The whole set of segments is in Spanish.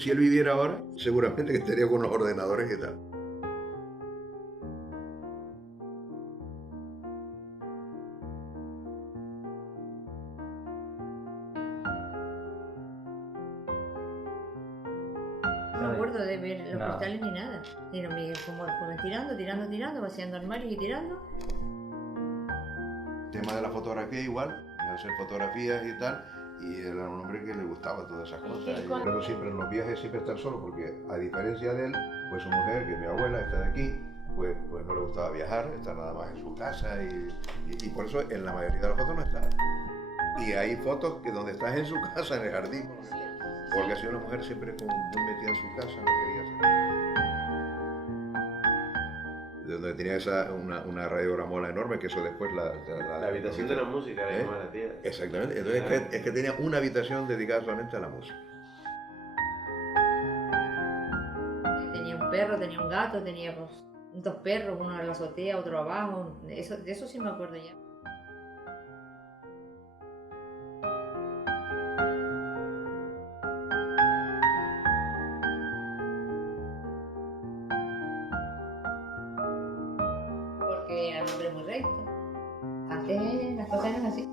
Si él viviera ahora, seguramente que estaría con los ordenadores y tal. No me acuerdo de ver los postales ni nada. Pero como fueron tirando, vaciando armarios y tirando. El tema de la fotografía igual, hacer fotografías y tal, y era un hombre que le gustaba todas esas cosas. Pero siempre en los viajes siempre estar solo, porque a diferencia de él, pues su mujer, que es mi abuela, está de aquí, pues no le gustaba viajar, estar nada más en su casa y por eso en la mayoría de las fotos no está. Y hay fotos que donde estás en su casa, en el jardín, porque así una mujer siempre como muy metida en su casa, no quería salir. Donde tenía una radiogramola enorme, que eso después la habitación de la música, la llamaba la tía. Exactamente, entonces es que tenía una habitación dedicada solamente a la música. Tenía un perro, tenía un gato, tenía pues, 2 perros, uno en la azotea, otro abajo, de eso sí me acuerdo ya. Era un hombre muy recto. Antes las cosas eran así.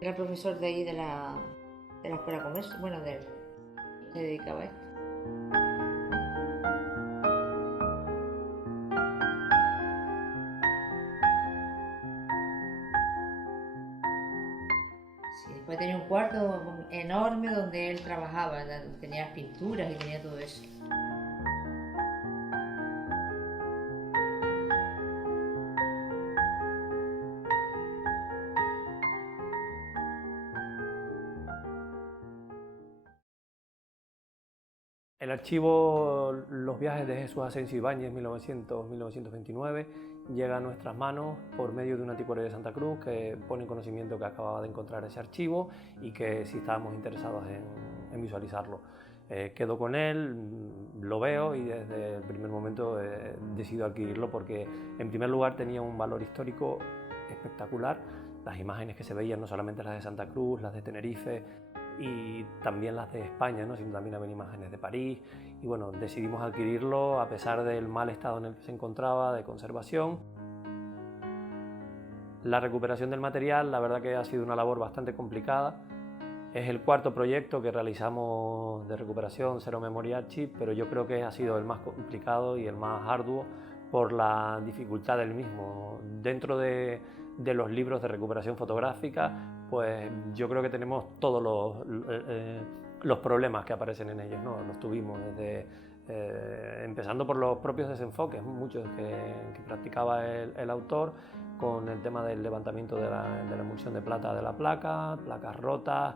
Era profesor de ahí de la escuela de comercio, bueno, se dedicaba a esto. Sí, después tenía un cuarto enorme donde él trabajaba, tenía pinturas y tenía todo eso. El archivo Los viajes de Jesús Asensio Ibáñez, 1900-1929, llega a nuestras manos por medio de un anticuario de Santa Cruz que pone en conocimiento que acababa de encontrar ese archivo y que si estábamos interesados en visualizarlo. Quedo con él, lo veo y desde el primer momento decido adquirirlo porque en primer lugar tenía un valor histórico espectacular. Las imágenes que se veían, no solamente las de Santa Cruz, las de Tenerife, y también las de España, ¿no? Sino también había imágenes de París y bueno, decidimos adquirirlo a pesar del mal estado en el que se encontraba de conservación. La recuperación del material, la verdad que ha sido una labor bastante complicada. Es el 4º proyecto que realizamos de recuperación Zero Memory Archive, pero yo creo que ha sido el más complicado y el más arduo por la dificultad del mismo. Dentro de los libros de recuperación fotográfica, pues yo creo que tenemos todos los problemas que aparecen en ellos, ¿no? Los tuvimos desde, empezando por los propios desenfoques, muchos que practicaba el autor, con el tema del levantamiento de la emulsión de plata de la placa, placas rotas,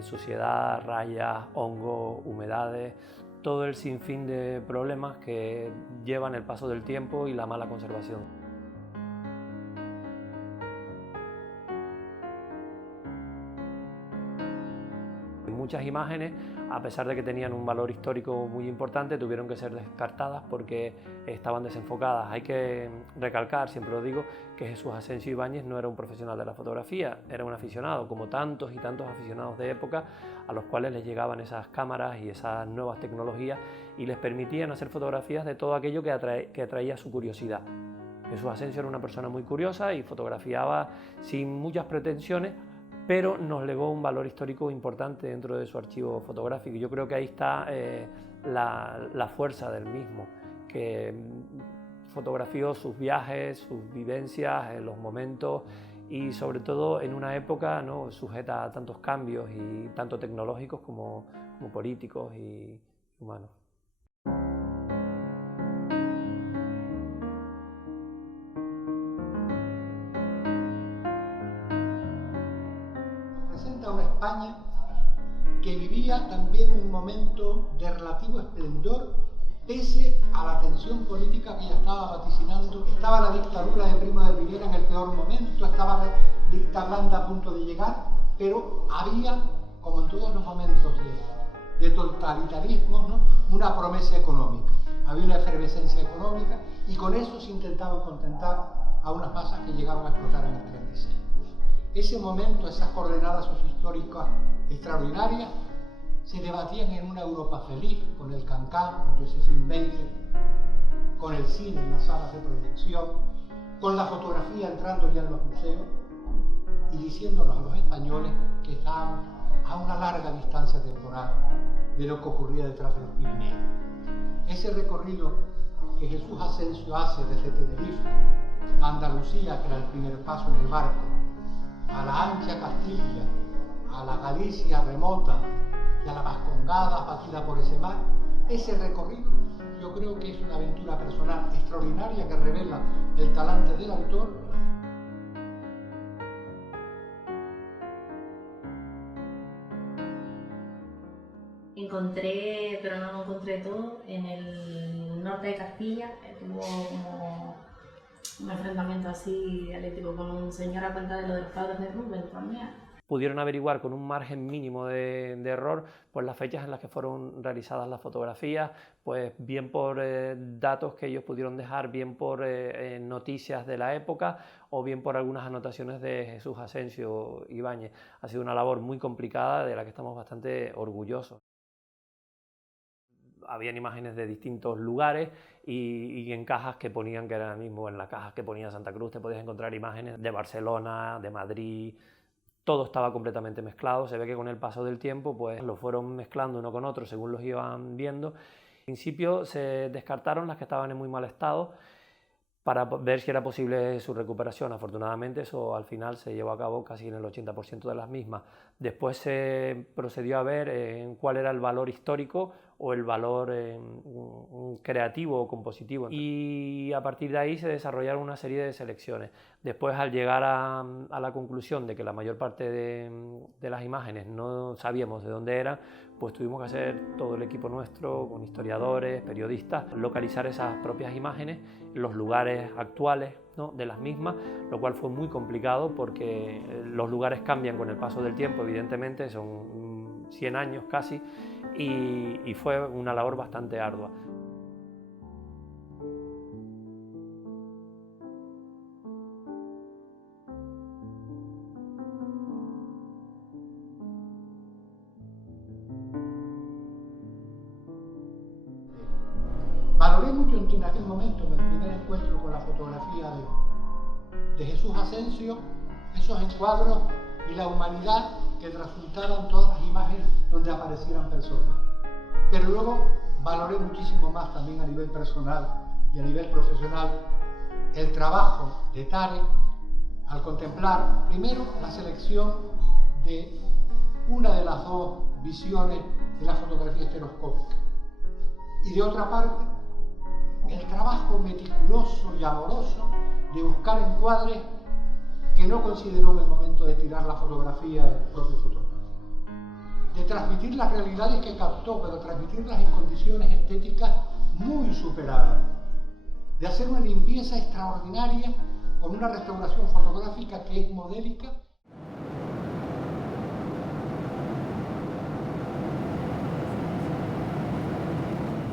suciedad, rayas, hongo, humedades, todo el sinfín de problemas que llevan el paso del tiempo y la mala conservación. Muchas imágenes, a pesar de que tenían un valor histórico muy importante, tuvieron que ser descartadas porque estaban desenfocadas. Hay que recalcar, siempre lo digo, que Jesús Asensio Ibáñez no era un profesional de la fotografía, era un aficionado, como tantos y tantos aficionados de época, a los cuales les llegaban esas cámaras y esas nuevas tecnologías y les permitían hacer fotografías de todo aquello que atraía su curiosidad. Jesús Asensio era una persona muy curiosa y fotografiaba sin muchas pretensiones, pero nos legó un valor histórico importante dentro de su archivo fotográfico. Yo creo que ahí está la fuerza del mismo, que fotografió sus viajes, sus vivencias, los momentos y sobre todo en una época, ¿no?, sujeta a tantos cambios y tanto tecnológicos como políticos y humanos. Una España que vivía también un momento de relativo esplendor pese a la tensión política que ya estaba vaticinando. Estaba la dictadura de Primo de Rivera en el peor momento, estaba la dictadura a punto de llegar, pero había, como en todos los momentos de totalitarismo, ¿no?, una promesa económica. Había una efervescencia económica y con eso se intentaba contentar a unas masas que llegaron a explotar en el 36. Ese momento, esas coordenadas sociohistóricas extraordinarias, se debatían en una Europa feliz, con el Cancán, con Josephine Baker, con el cine en las salas de proyección, con la fotografía entrando ya en los museos y diciéndonos a los españoles que estaban a una larga distancia temporal de lo que ocurría detrás de los Pirineos. Ese recorrido que Jesús Asensio hace desde Tenerife a Andalucía, que era el primer paso en el barco, a la ancha Castilla, a la Galicia remota y a la Vascongada batida por ese mar, ese recorrido yo creo que es una aventura personal extraordinaria que revela el talante del autor. Encontré, pero no lo encontré todo, en el norte de Castilla. Tuvo como un enfrentamiento así dialéctico con un señor a cuenta de lo de los padres de Rubens también. Pudieron averiguar con un margen mínimo de error pues las fechas en las que fueron realizadas las fotografías, pues bien por datos que ellos pudieron dejar, bien por noticias de la época o bien por algunas anotaciones de Jesús Asensio Ibáñez. Ha sido una labor muy complicada de la que estamos bastante orgullosos. Habían imágenes de distintos lugares y en cajas que ponían que era el mismo. En las cajas que ponía Santa Cruz te podías encontrar imágenes de Barcelona, de Madrid. Todo estaba completamente mezclado. Se ve que con el paso del tiempo pues lo fueron mezclando uno con otro según los iban viendo. Al principio se descartaron las que estaban en muy mal estado para ver si era posible su recuperación. Afortunadamente eso al final se llevó a cabo casi en el 80% de las mismas. Después se procedió a ver cuál era el valor histórico o el valor creativo o compositivo. Y a partir de ahí se desarrollaron una serie de selecciones. Después, al llegar a la conclusión de que la mayor parte de las imágenes no sabíamos de dónde eran, pues tuvimos que hacer todo el equipo nuestro, con historiadores, periodistas, localizar esas propias imágenes, los lugares actuales, ¿no?, de las mismas, lo cual fue muy complicado porque los lugares cambian con el paso del tiempo, evidentemente, son 100 años casi, y fue una labor bastante ardua. Valoré mucho en aquel momento, en el primer encuentro con la fotografía de Jesús Asensio, esos encuadros y la humanidad que resultaban todas las imágenes donde aparecieran personas. Pero luego valoré muchísimo más también a nivel personal y a nivel profesional el trabajo de Tare al contemplar primero la selección de una de las dos visiones de la fotografía estereoscópica y de otra parte el trabajo meticuloso y amoroso de buscar encuadres que no consideró en el momento de tirar la fotografía el propio fotógrafo, de transmitir las realidades que captó, pero transmitirlas en condiciones estéticas muy superadas, de hacer una limpieza extraordinaria con una restauración fotográfica que es modélica.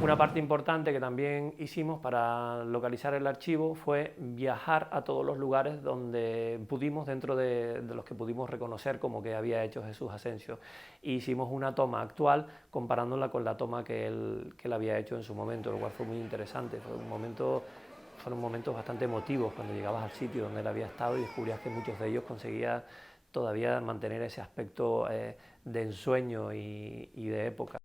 Una parte importante que también hicimos para localizar el archivo fue viajar a todos los lugares donde pudimos, dentro de los que pudimos reconocer como que había hecho Jesús Asensio. E hicimos una toma actual comparándola con la toma que él había hecho en su momento, lo cual fue muy interesante. Fueron momentos bastante emotivos cuando llegabas al sitio donde él había estado y descubrías que muchos de ellos conseguían todavía mantener ese aspecto de ensueño y de época.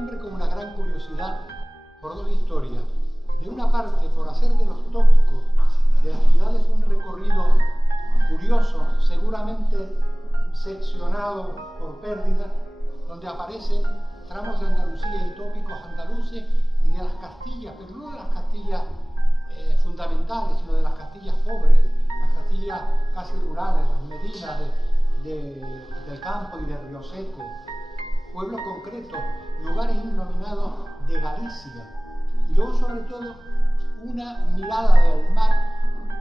hombre con una gran curiosidad por dos historias. De una parte, por hacer de los tópicos de las ciudades un recorrido curioso, seguramente seccionado por pérdida, donde aparecen tramos de Andalucía y tópicos andaluces y de las Castillas, pero no de las Castillas fundamentales, sino de las Castillas pobres, las Castillas casi rurales, las medinas del campo y de Río Seco, pueblos concretos, lugares innominados de Galicia. Y luego, sobre todo, una mirada del mar,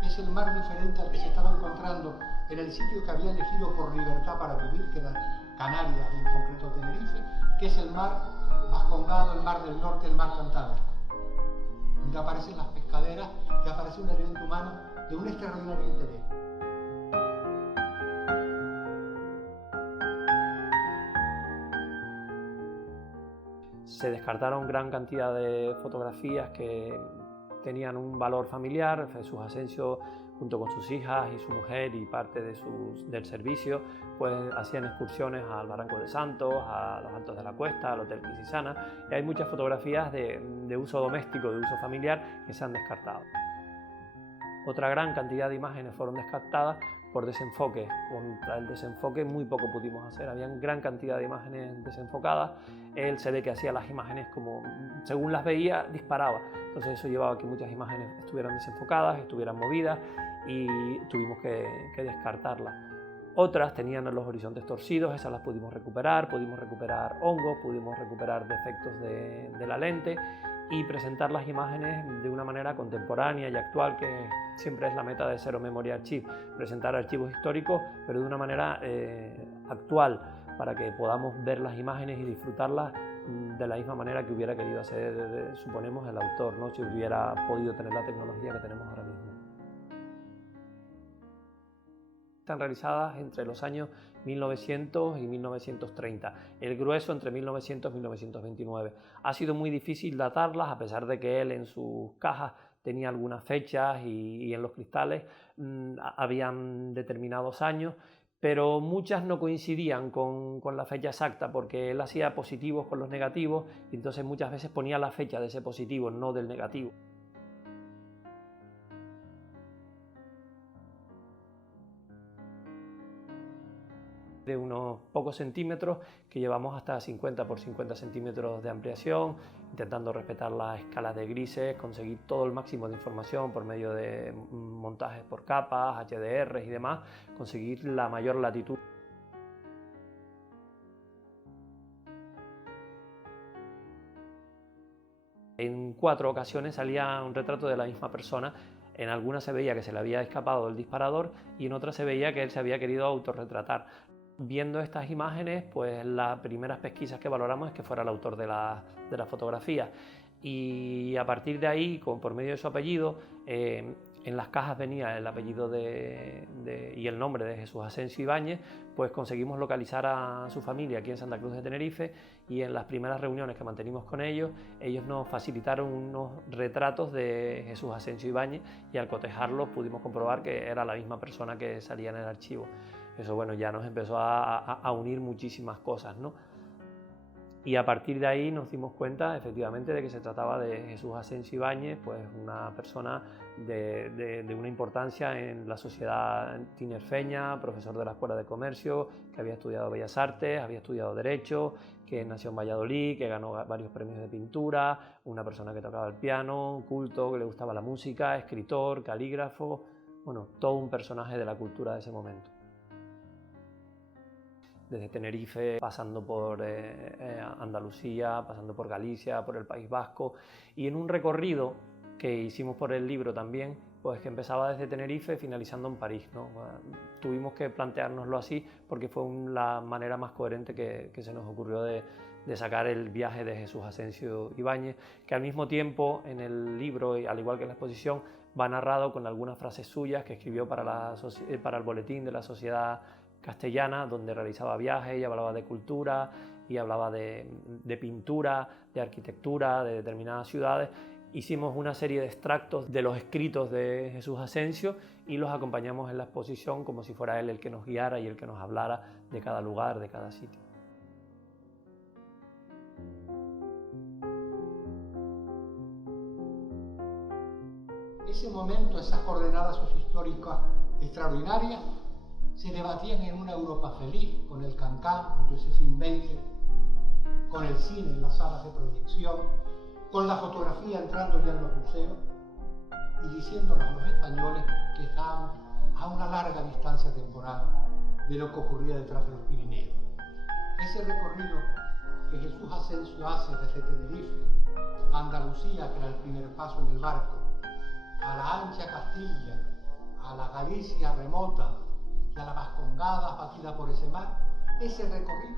que es el mar diferente al que se estaba encontrando en el sitio que había elegido por libertad para vivir, que era Canarias y en concreto Tenerife, que es el mar vascongado, el mar del norte, el mar Cantábrico, donde aparecen las pescaderas y aparece un elemento humano de un extraordinario interés. Se descartaron gran cantidad de fotografías que tenían un valor familiar. Jesús Asensio, junto con sus hijas y su mujer y parte del servicio, pues hacían excursiones al Barranco de Santos, a los Altos de la Cuesta, al Hotel Quisisana, y hay muchas fotografías de uso doméstico, de uso familiar, que se han descartado. Otra gran cantidad de imágenes fueron descartadas por desenfoque. Contra el desenfoque muy poco pudimos hacer, había gran cantidad de imágenes desenfocadas. Él se ve que hacía las imágenes como, según las veía, disparaba. Entonces eso llevaba a que muchas imágenes estuvieran desenfocadas, estuvieran movidas y tuvimos que descartarlas. Otras tenían los horizontes torcidos, esas las pudimos recuperar hongos, pudimos recuperar defectos de la lente y presentar las imágenes de una manera contemporánea y actual, que siempre es la meta de Zero Memory Archive, presentar archivos históricos, pero de una manera actual, para que podamos ver las imágenes y disfrutarlas de la misma manera que hubiera querido hacer, suponemos, el autor, ¿no? Si hubiera podido tener la tecnología que tenemos ahora mismo. Están realizadas entre los años 1900 y 1930, el grueso entre 1900 y 1929. Ha sido muy difícil datarlas, a pesar de que él en sus cajas tenía algunas fechas y en los cristales habían determinados años, pero muchas no coincidían con la fecha exacta, porque él hacía positivos con los negativos y entonces muchas veces ponía la fecha de ese positivo, no del negativo. De unos pocos centímetros, que llevamos hasta 50 por 50 centímetros de ampliación, intentando respetar las escalas de grises, conseguir todo el máximo de información por medio de montajes por capas, HDR y demás, conseguir la mayor latitud. En 4 ocasiones salía un retrato de la misma persona. En algunas se veía que se le había escapado el disparador y en otras se veía que él se había querido autorretratar. Viendo estas imágenes, pues las primeras pesquisas que valoramos es que fuera el autor de la fotografía, y a partir de ahí, por medio de su apellido, en las cajas venía el apellido y el nombre de Jesús Asensio Ibáñez, pues conseguimos localizar a su familia aquí en Santa Cruz de Tenerife, y en las primeras reuniones que mantenimos con ellos nos facilitaron unos retratos de Jesús Asensio Ibáñez, y al cotejarlos pudimos comprobar que era la misma persona que salía en el archivo. Eso, bueno, ya nos empezó a unir muchísimas cosas, ¿no? Y a partir de ahí nos dimos cuenta, efectivamente, de que se trataba de Jesús Asensio Ibáñez, pues una persona de una importancia en la sociedad tinerfeña, profesor de la Escuela de Comercio, que había estudiado Bellas Artes, había estudiado Derecho, que nació en Valladolid, que ganó varios premios de pintura, una persona que tocaba el piano, culto, que le gustaba la música, escritor, calígrafo, bueno, todo un personaje de la cultura de ese momento. Desde Tenerife, pasando por Andalucía, pasando por Galicia, por el País Vasco, y en un recorrido que hicimos por el libro también, pues que empezaba desde Tenerife finalizando en París, ¿no? Tuvimos que planteárnoslo así porque fue la manera más coherente que se nos ocurrió de sacar el viaje de Jesús Asensio Ibáñez, que al mismo tiempo en el libro, y al igual que en la exposición, va narrado con algunas frases suyas que escribió para el boletín de la Sociedad Castellana, donde realizaba viajes y hablaba de cultura y hablaba de pintura, de arquitectura, de determinadas ciudades. Hicimos una serie de extractos de los escritos de Jesús Asensio y los acompañamos en la exposición como si fuera él el que nos guiara y el que nos hablara de cada lugar, de cada sitio. ese momento esas coordenadas sociohistóricas extraordinarias se debatían en una Europa feliz, con el Cancán, con Josephine Baker, con el cine en las salas de proyección, con la fotografía entrando ya en los museos y diciéndonos a los españoles que estábamos a una larga distancia temporal de lo que ocurría detrás de los Pirineos. Ese recorrido que Jesús Asensio hace desde Tenerife a Andalucía, que era el primer paso en el barco, a la ancha Castilla, a la Galicia remota y a la Vascongada batida por ese mar, ese recorrido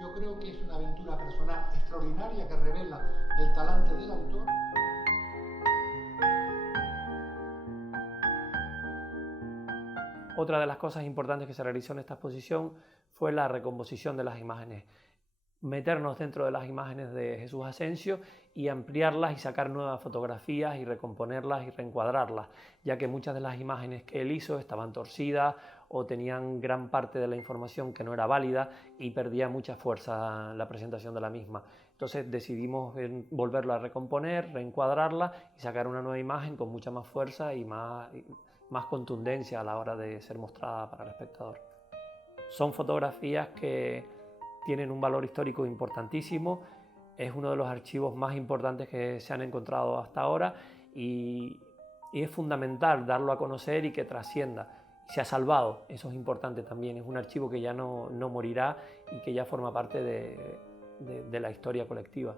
yo creo que es una aventura personal extraordinaria que revela el talante del autor. Otra de las cosas importantes que se realizó en esta exposición fue la recomposición de las imágenes. Meternos dentro de las imágenes de Jesús Asensio y ampliarlas y sacar nuevas fotografías y recomponerlas y reencuadrarlas, ya que muchas de las imágenes que él hizo estaban torcidas o tenían gran parte de la información que no era válida y perdía mucha fuerza la presentación de la misma. Entonces decidimos volverla a recomponer, reencuadrarla y sacar una nueva imagen con mucha más fuerza y más contundencia a la hora de ser mostrada para el espectador. Son fotografías que tienen un valor histórico importantísimo, es uno de los archivos más importantes que se han encontrado hasta ahora y es fundamental darlo a conocer y que trascienda. Se ha salvado, eso es importante también, es un archivo que ya no morirá y que ya forma parte de la historia colectiva.